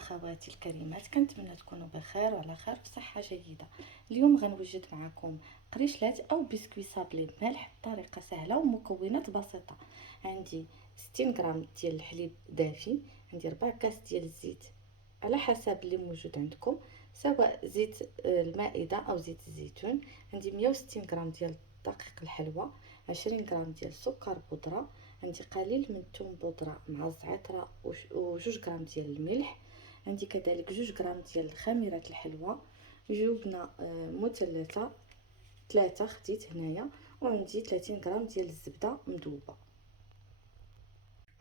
اخواتي الكريمات، كنتمنى تكونوا بخير وعلى خير بصحه جيده. اليوم غنوجد معكم قريشلات او بسكوي صابلي مالح بطريقه سهله ومكونات بسيطه. عندي 60 غرام ديال الحليب دافي، عندي 4 كاس ديال الزيت على حسب اللي موجود عندكم، سواء زيت المائده او زيت الزيتون. عندي 160 غرام ديال دقيق الحلوى، 20 غرام ديال السكر بودره، عندي قليل من الثوم بودره مع الزعتر وجوج غرام ديال الملح. عندي كذلك جوج غرام ديال خميره الحلوى، جبنه مثلثه 3 خديت هنايا، وعندي 30 غرام ديال الزبده مذوبه.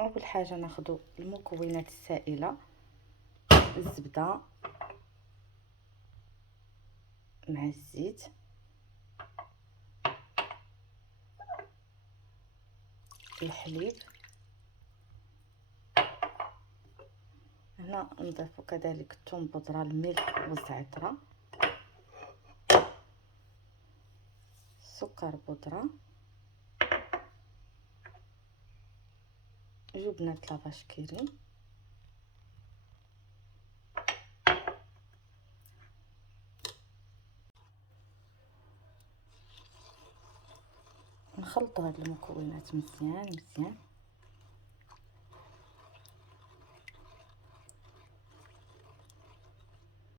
اول حاجه ناخذ المكونات السائله، الزبده مع الزيت، الحليب، هنا نضيف كذلك الثوم بودره، الملح والزعتر، السكر بودره، جبنه لافاش كيري، نخلطوا هاد المكونات مزيان مزيان.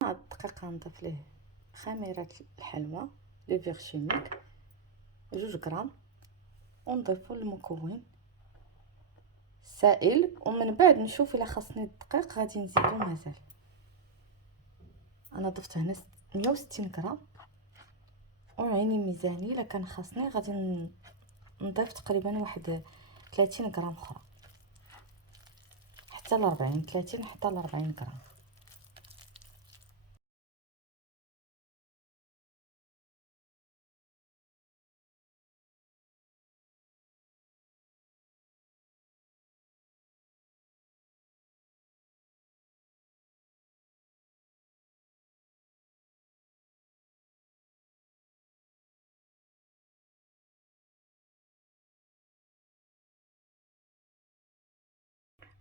هاد الدقيق غنضيف ليه خميره الحلوى لو فيغشيميك 2 غرام، ونضيفوا المكون السائل، ومن بعد نشوف الا خاصني الدقيق غادي نزيدو مازال. انا ضفت هنا 160 غرام، وعيني ميزاني الا كان خاصني غادي نضيف تقريبا واحد 30 غرام اخرى، حتى ل 40 30 حتى ل 40 غرام.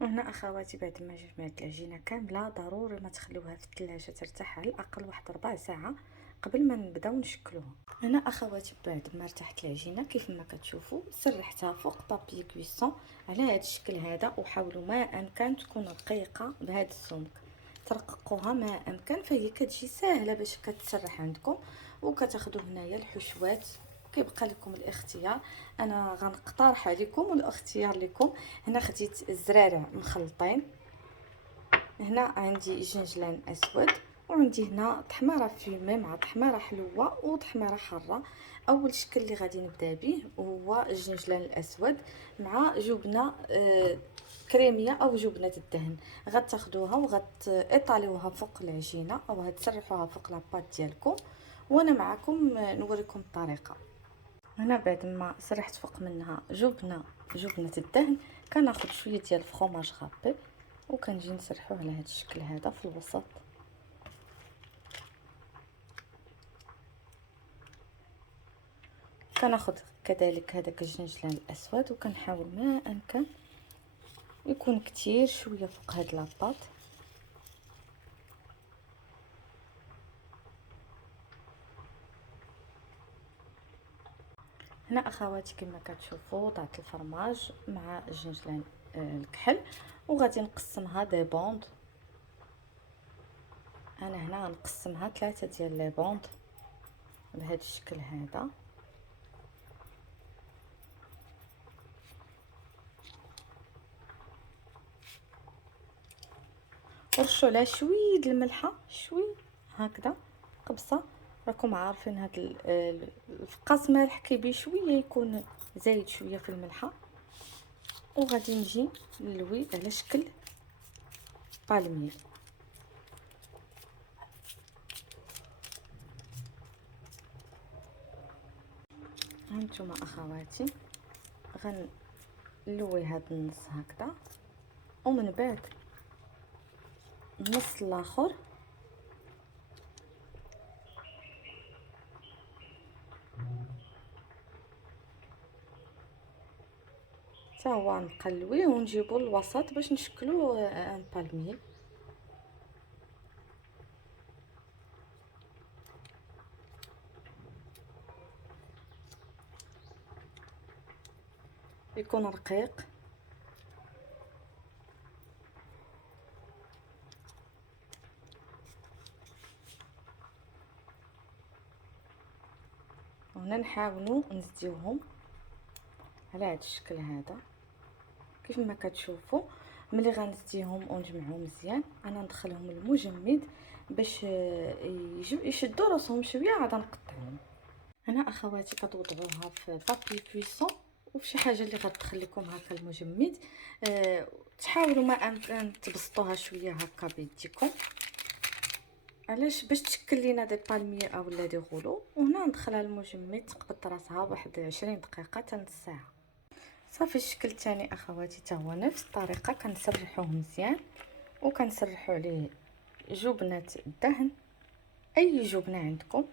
وهنا اخواتي بعد ما جمعت العجينه كامله، ضروري ما تخليوها في الثلاجه ترتاح على الاقل واحد ربع ساعه قبل ما نبداو نشكلوها. هنا اخواتي بعد ما ارتاحت العجينه كيف ما كتشوفوا سرحتها فوق بابي كويسون على هذا الشكل هذا، وحاولوا ما امكن تكون رقيقه بهذا السمك، ترققوها ما امكن، فهي كتجي ساهله باش كتسرح عندكم. وكتاخذوا هنايا الحشوات، كيبقى لكم الاختيار، انا غنقترح عليكم والاختيار لكم. هنا خديت الزرارع مخلطين، هنا عندي جنجلان اسود، وعندي هنا تحميره فيمي مع تحميره حلوه وتحميره حاره. اول شكل اللي غادي نبدا به هو الجنجلان الاسود مع جبنه كريميه او جبنه الدهن. غتاخدوها وغتطاليوها فوق العجينه او غتسرحوها فوق لاباط ديالكم، وانا معكم نوريكم الطريقه. هنا بعد ما سرحت فوق منها جبنه الدهن، كناخذ شويه ديال الفرomاج غابي وكنجي نسرحوه على هذا الشكل هذا في الوسط. كناخذ كذلك هذاك الجنجلان الاسود وكنحاول ما امكن يكون كتير شويه فوق هاد لاباط. هنا اخواتي كما كتشوفوا ضعت الفرماج مع الجنجلان الكحل، وغادي نقسمها دي بوند. انا هنا غنقسمها 3 ديال لي بوند بهذا الشكل هذا. ورشوا عليها شويه د الملحه، شوي هكذا قبصه. راكم عارفين هاد الفقاس مالح كيبي شويه يكون زايد شويه في الملحه. وغادي نجي نلوي على شكل بالميل. هانتوما اخواتي غنلوي هاد النص هكذا، ومن بعد النص الاخر حتى هو نقلويه ونجيبو للوسط باش نشكلو ان بالميل. يكون رقيق. وهنا نحاولوا نزديوهم على هذا الشكل هذا كيف ما كتشوفوا. ملي غنزديهم ونجمعهم مزيان انا ندخلهم المجمد باش يشدوا راسهم شويه، عاد نقطعهم. هنا اخواتي كتوضعوها في بابي كويسون وفي شي حاجه اللي غتدخل لكم هكا المجمد. تحاولوا ما امكن تبسطوها شويه هكا بيديكم، علاش باش تشكل لينا دي بالميه اولا دي غولو. وهنا ندخلها المجمد تقبض راسها واحد 20 دقيقه حتى نص ساعه. صافي الشكل الثاني اخواتي حتى هو نفس الطريقه، كنسرحوه مزيان وكنسرحوا عليه جبنه الدهن، اي جبنه عندكم.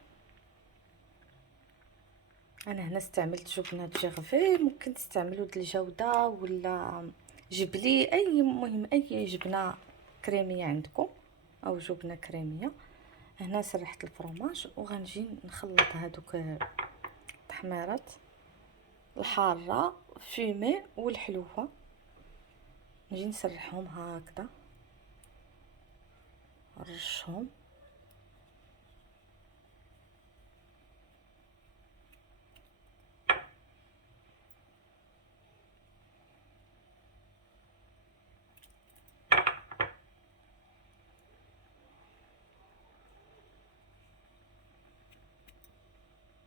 انا هنا استعملت جبنه جيرفي، ممكن تستعملوا د الجوده ولا جبلي، اي مهم اي جبنه كريميه عندكم او جبنه كريميه. هنا سرحت الفرماج وغنجي نخلط هذوك التحميرات الحاره فيمي والحلوه، نجي نسرحهم هكذا نرشهم.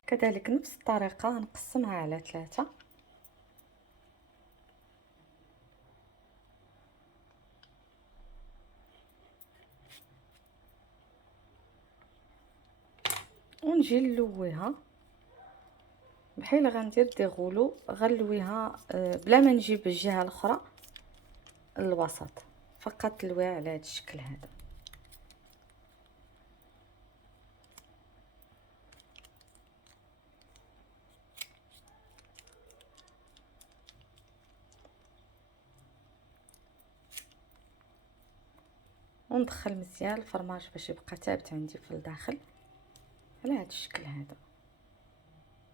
كذلك نفس الطريقه نقسمها على 3. ونجي نلويها بحال غندير دي غولو، غنلويها بلا ما نجيب الجهه الاخرى الوسط، فقط نلويها على هذا الشكل هذا. وندخل مزيان الفرماج باش يبقى ثابت عندي في الداخل على هذا الشكل هذا.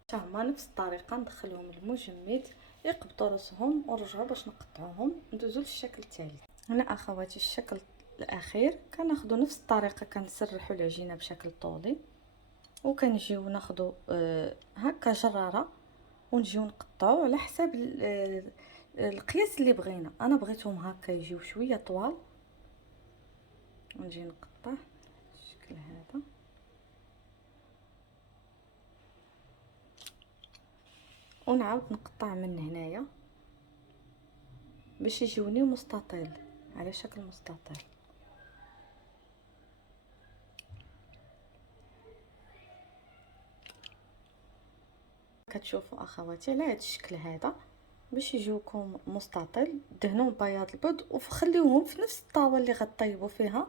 حتى هما نفس الطريقه ندخلهم المجمد يقبضوا راسهم ونرجعوا باش نقطعوهم ندوزو للشكل الثالث. هنا اخواتي الشكل الاخير كناخذوا نفس الطريقه، كنسرحوا العجينه بشكل طولي وكنجيو ناخذوا هكا جراره ونجيو نقطعوا على حساب القياس اللي بغينا. انا بغيتهم هكا يجيو شويه طوال، ونجي نقطع بالشكل هذا ونعاود نقطع من هنايا باش يجوني مستطيل على شكل مستطيل. كتشوفوا اخواتي على هذا الشكل هذا باش يجوكم مستطيل، دهنوهم بياض البيض وخليوهم في نفس الطاوه اللي غطيبوا فيها،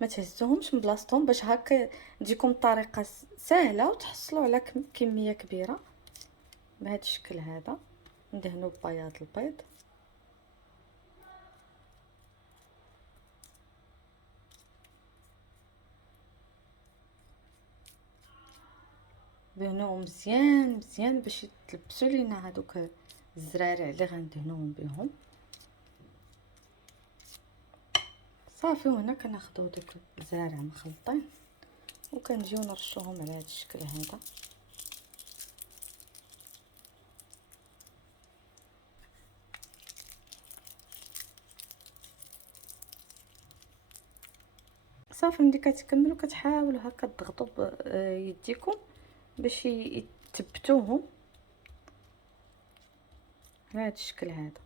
ما تهزوهمش من بلاصتهم باش هكا تجيكم الطريقه سهله وتحصلوا على كميه كبيره. بهذا الشكل هذا ندهنوا بياض البيض دهنوهم مزيان مزيان باش يتلبسوا لينا هذوك الزرارع اللي غندهنوهم بهم. صافي وهنا كناخذوا دوك الزرارع مخلطين وكنجيو نرشوهم على هذا الشكل هذا. صافي ملي كتكملوا كتحاولوا هكا تضغطوا بيديكم باش يثبتوهم على هذا الشكل هذا.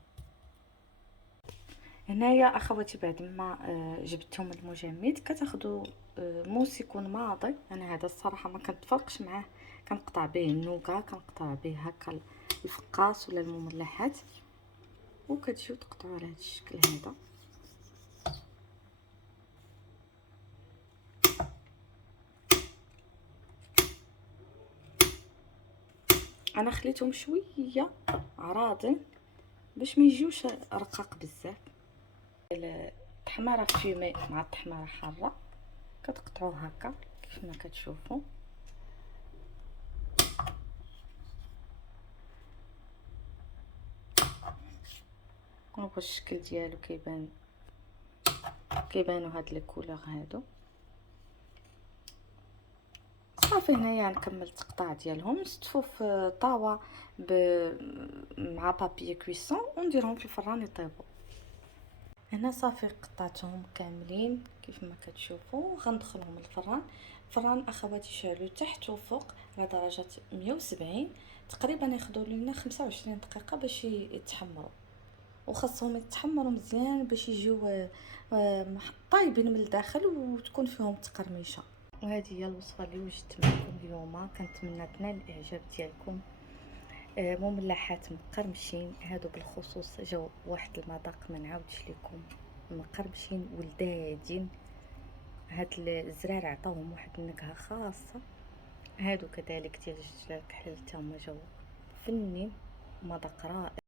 هنايا اخواتي بعد ما جبتهم المجمد كتاخذوا موس يكون ماضي. انا هذا الصراحه ما كنتفرقش معاه، كنقطع به النوكا، كنقطع به هكا الفقاص ولا المملحات، وكتجيو تقطعوا على هذا الشكل هذا. انا خليتهم شويه عراضين باش ما يجيوش رقاق بزاف. التحميره فيمي مع التحميره حاره كتقطعوا هكا كيف ما كتشوفوا. الشكل ديالو كيبانوا هاد لي كولور هادو. صافي هنايا نكمل التقطاع ديالهم، نستفو في طاوه مع بابي كويسون ونديرهم في الفران يطيبوا. هنا صافي قطعتهم كاملين كيف ما كتشوفوا، غندخلهم الفران اخواتي شعلوا تحت وفوق على درجه 170 تقريبا، ياخذوا لنا 25 دقيقه باش يتحمروا، وخاصهم يتحمروا مزيان باش يجيو طايبين من الداخل وتكون فيهم تقرميشه. وهذه هي الوصفه اللي وجدت معكم اليوم، كنتمنى تنال الاعجاب ديالكم. مملحات مقرمشين هادو بالخصوص جاو واحد المذاق ما نعاودش لكم، مقرمشين ولذاذين. هاد الزرار عطاوهم واحد النكهه خاصه، هادو كذلك ديال الجلاله الكحل حتى هما جاو فنين، مذاق رائع.